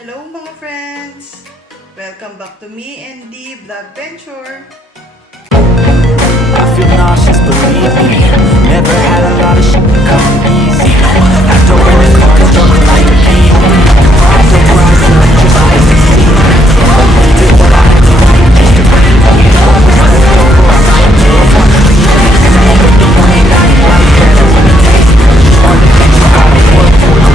Hello mga friends! Welcome back to me and the vlog venture. I feel nauseous, believe me. Never had a lot of shit come easy. After winning cards, struggle like a king. I'm so proud, just like a team. Did what I had to do, just to bring me. I was on the floor, I am just one of the things. But the way that you like better when it takes me. Hard to think you gotta work for it.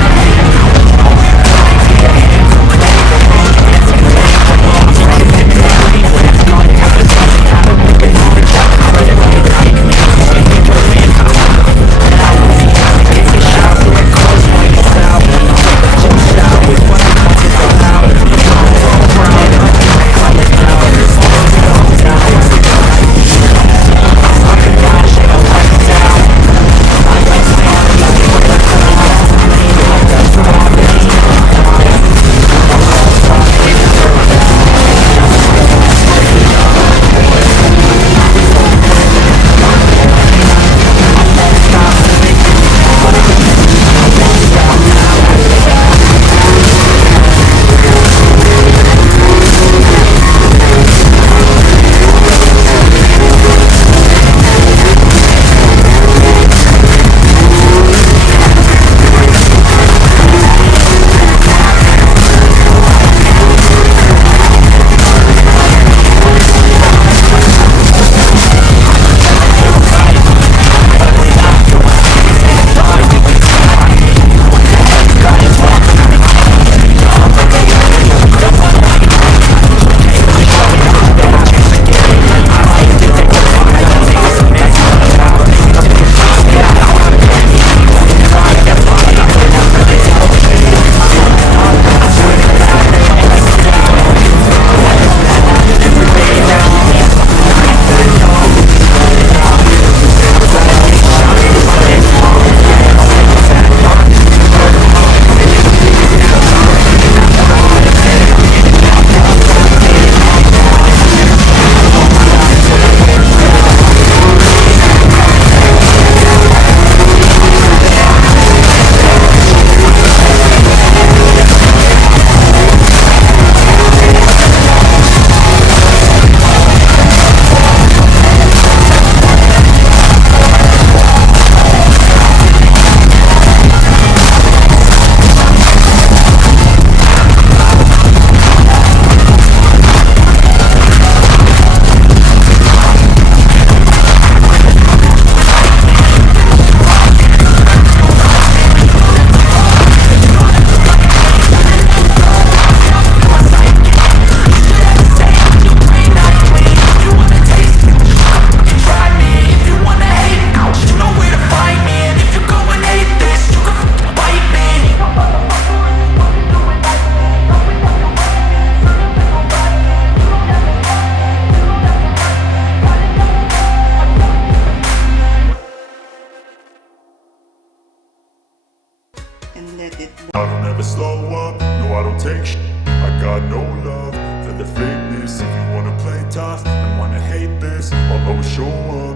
And let it I don't ever slow up, no I don't take shit. I got no love for the fakeness. If you wanna play tough and wanna hate this, I'll always show up.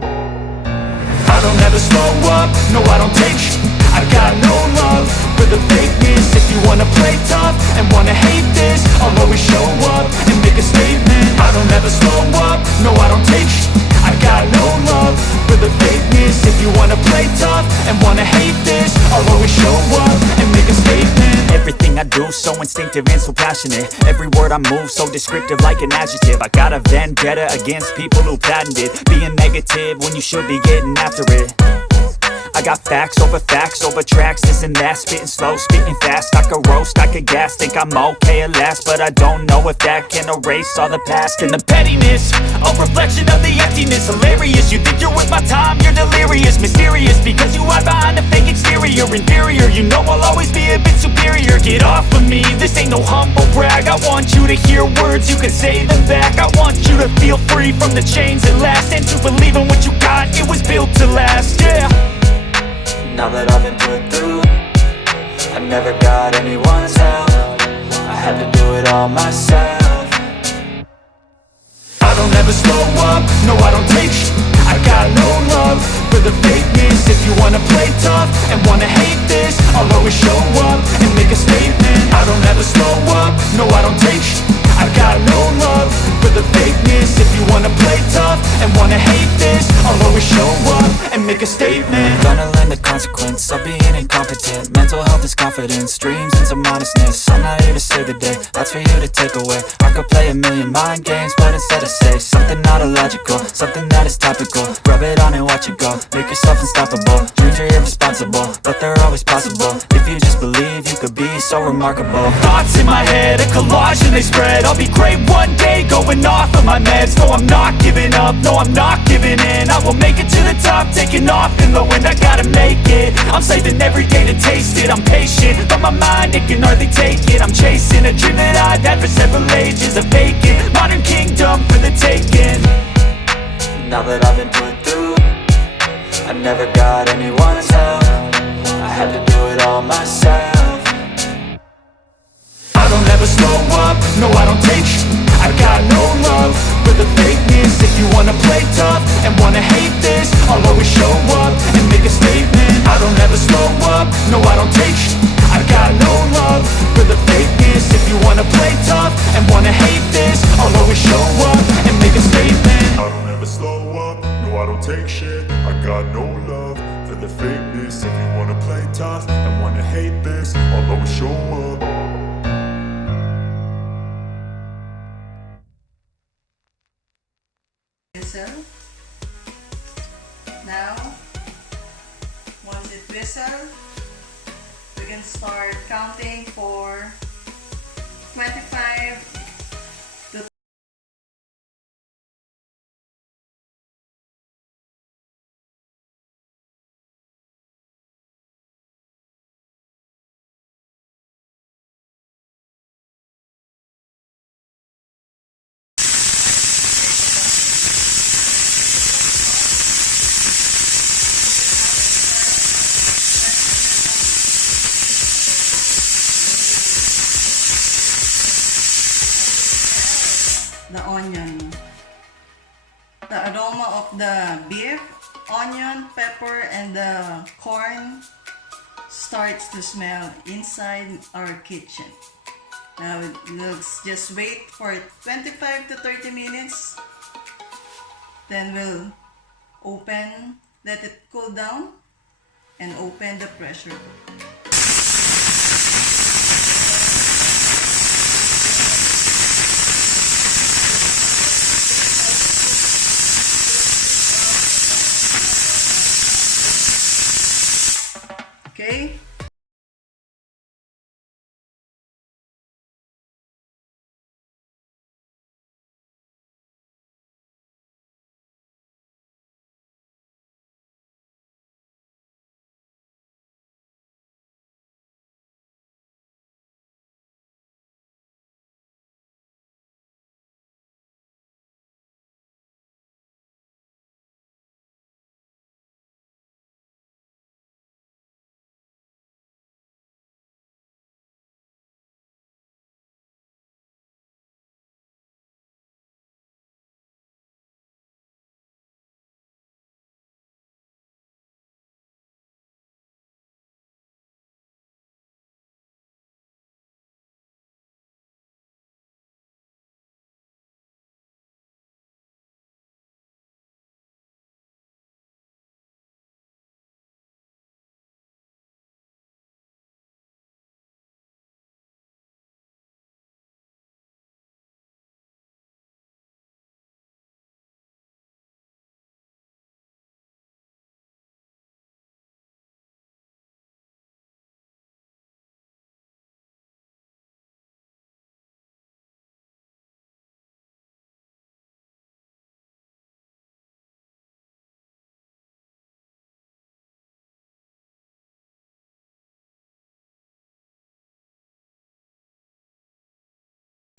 I don't ever slow up, no I don't take shit. I got no love for the fakeness. If you wanna play tough and wanna hate this, I'll always show up and make a statement. I don't ever slow up, no I don't take shit. I got no love for the fakeness. If you wanna play tough and wanna hate this, I'll always show up and make a statement. Everything I do so instinctive and so passionate. Every word I move so descriptive like an adjective. I got a vendetta against people who patented being negative when you should be getting after it. I got facts over tracks, this and that. Spitting slow, spitting fast, I could roast, I could gas. Think I'm okay at last, but I don't know if that can erase all the past. And the pettiness, a reflection of the emptiness. Hilarious, you think you're with my time, you're delirious. Mysterious, because you hide behind a fake exterior. Inferior, you know I'll always be a bit superior. Get off of me, this ain't no humble brag. I want you to hear words, you can say them back. I want you to feel free from the chains at last, and to believe in what you got, it was built to last, yeah. Now that I've been put through, I never got anyone's help. I had to do it all myself. I don't ever slow up, no I don't take shit. I got no love for the fakeness. If you wanna play tough and wanna hate this, I'll always show up and make a statement. I don't ever slow up, make a statement. Gonna learn the consequence of being incompetent. Mental health is confidence, dreams and some honestness. I'm not here to save the day, that's for you to take away. I could play a million mind games, but instead I say something not illogical, something that is topical. Rub it on and watch it go, make yourself unstoppable. Dreams are irresponsible, but they're always possible. If you just believe, you could be so remarkable. Thoughts in my head, a collage and they spread. I'll be great one day, going off of my meds. No, I'm not giving up, no, I'm not giving in. I will make it to the top, taking off in the wind. I gotta make it, I'm saving every day to taste it. I'm patient, but my mind, it can hardly take it. I'm chasing a dream that I've had for several ages. A vacant, modern kingdom for the taking. Now that I've been put through, I never got anyone's help. I had to do it all myself. I don't ever slow up, no I don't take sh**. I got no love for the fakeness. If you wanna play tough and wanna hate this, I'll always show up and make a statement. I don't ever slow up, no I don't take sh**. I got no love for the fakeness. If you wanna play tough and wanna hate this, I'll always show up and make a statement. I don't ever slow up, no I don't take shit. I got no love for the fakeness. If you wanna play tough and wanna hate this, I'll always show up. Whistle. Now, once it whistle, we can start counting for 25 to the onion. The aroma of the beef, onion, pepper, and the corn starts to smell inside our kitchen. Now let's just wait for 25 to 30 minutes. Then we'll open, let it cool down, and open the pressure cooker. Okay,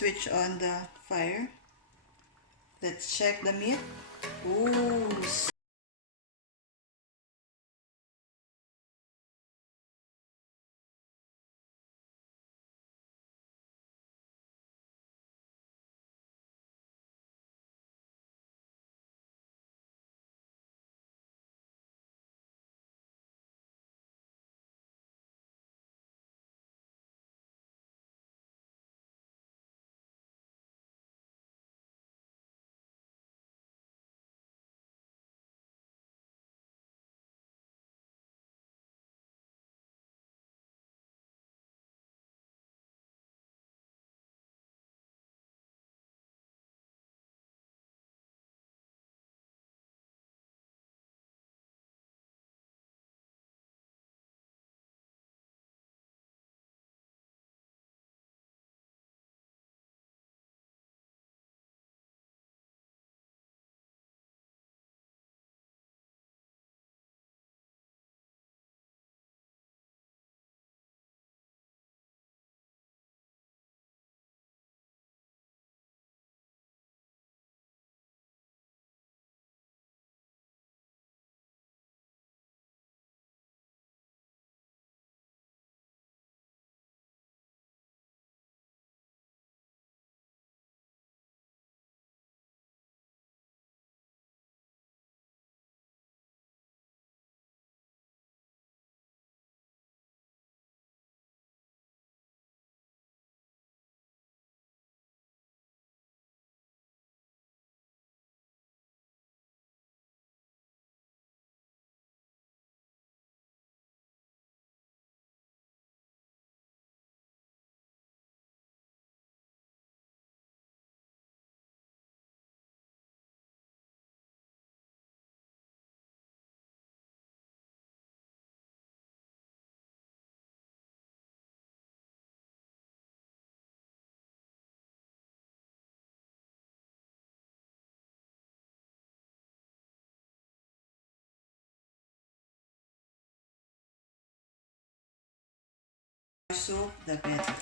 switch on the fire. Let's check the meat. Ooh, soup, the better.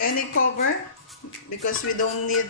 Any cover? Because we don't need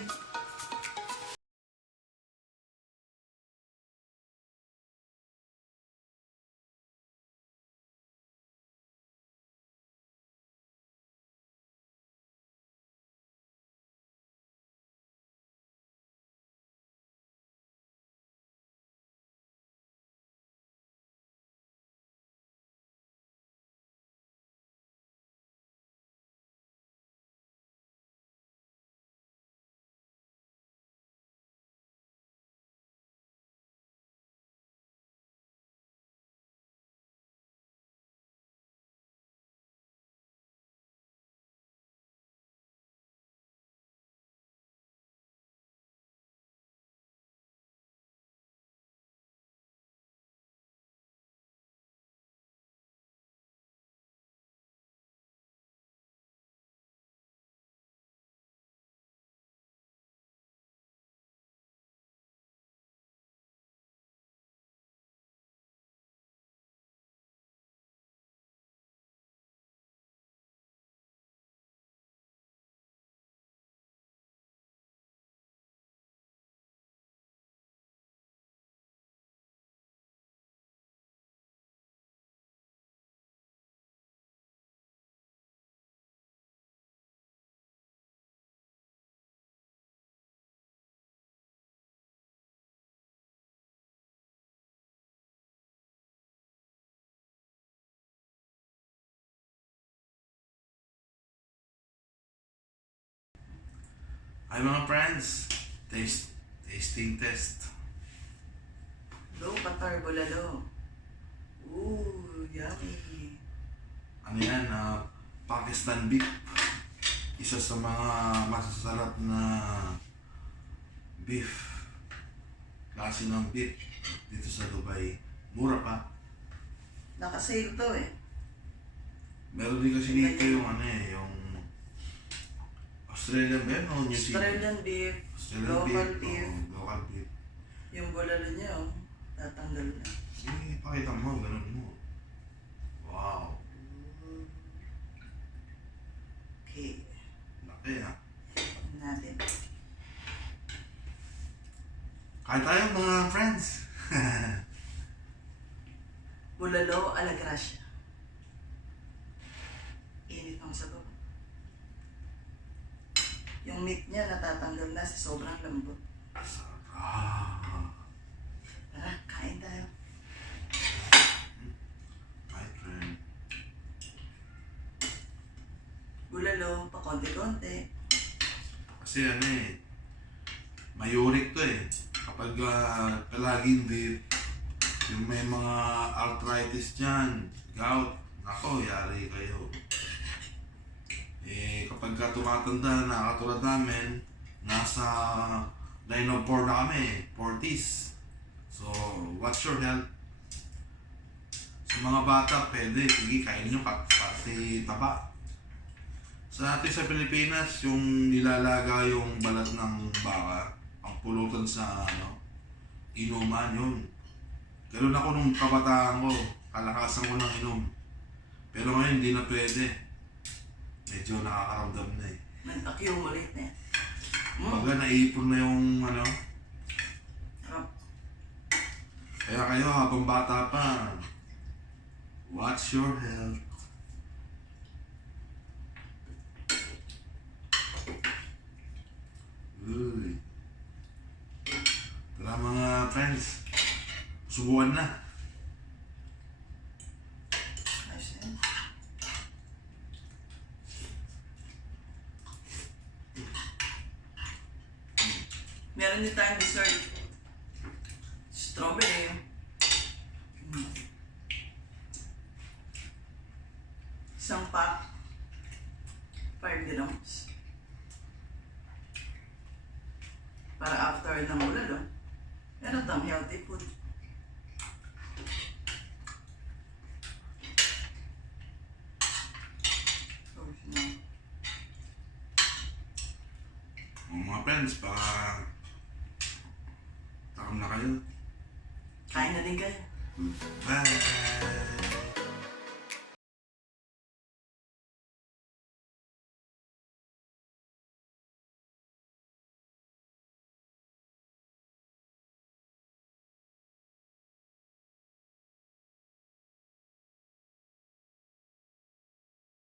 Hi mga friends, tasting test. low butter bulalo. Ooh, yummy. Ano yan? Pakistan beef. Isa sa mga masasarap na beef. Klase ng beef dito sa Dubai. Mura pa. Nakasale to eh. Meron din kasi dito yung yung Australian beef o New Zealand? Australian beef, local beef. Local beef. Yung bulalo niya, oh, tatanggal na. Pakita mo, ganun mo. Wow. Okay, Laki ha. natin. Kain tayo mga friends. Bulalo a la GRACIA. Init ng sabaw. Yung meat niya natatanggal na sa sobrang lambot. Sarap. Tara, kain tayo. My friend. Bulalo, pa konti-konti. Kasi may uric to eh. Kapag palaging beef, yung may mga arthritis dyan, gout, nako, yari kayo. Kapag tumatanda na katulad namin, nasa line of 4 na kami, 40s. So, watch your health. Sa mga bata, pwede, sige, kain nyo kasi taba. Sa atin sa Pilipinas, yung nilalaga yung balat ng baka, ang pulutan sa inuman yun. Ganun ako nung kabataan ko, kalakasan ko ng inom. Pero ngayon, hindi na pwede. medyo nakakaramdam na eh. Nag-accumulate na yan. Baga naipon na yung ano. Sarap. Kaya kayo habang bata pa, watch your health. Uy. Tara mga friends, subukan na. Nice yan. Meron din tayong dessert. Strawberry. Isang pack. 5 grams. Para after ng bulalo, meron tayong healthy food. Mga friends, baka takam na kayo. Kain na din kayo. Bye!